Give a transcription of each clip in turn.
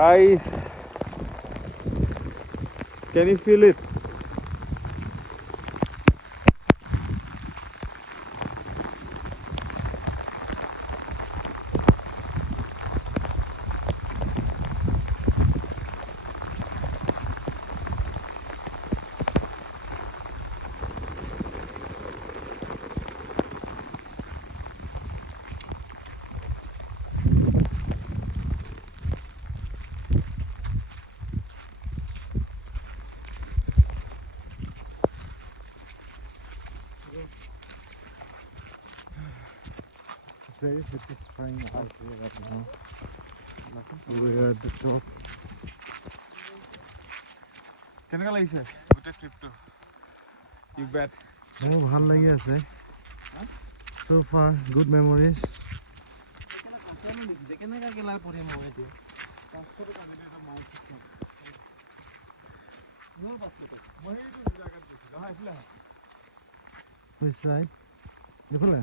Guys, can you feel it? Very satisfying out here right now. We are at the top. কেনেকা লাগিছে গোটেই ট্ৰিপটো? You bet. মোৰ ভাল লাগি আছে। So far, good memories. Which side? দেখলে?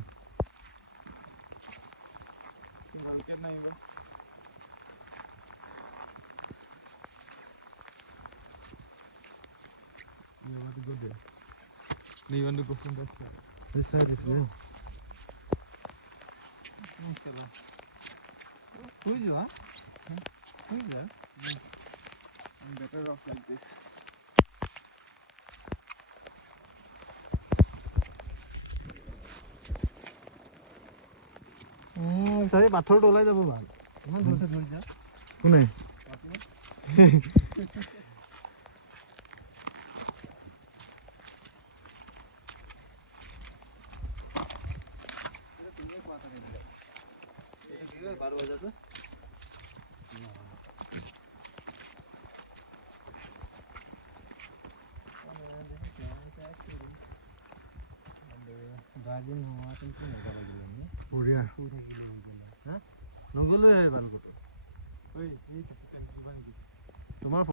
You want to go there? No, you want to go from that side? This side is good. Who is you, huh? Who is that? I'm better off like this. চাৰি পাথৰটো ওলাই যাব ভাল। ইমান ধৰিছে ধৰিছা। কোনে? বঢ়িয়া। নগ'লোৱে ভাল ক'তো। তোমাৰ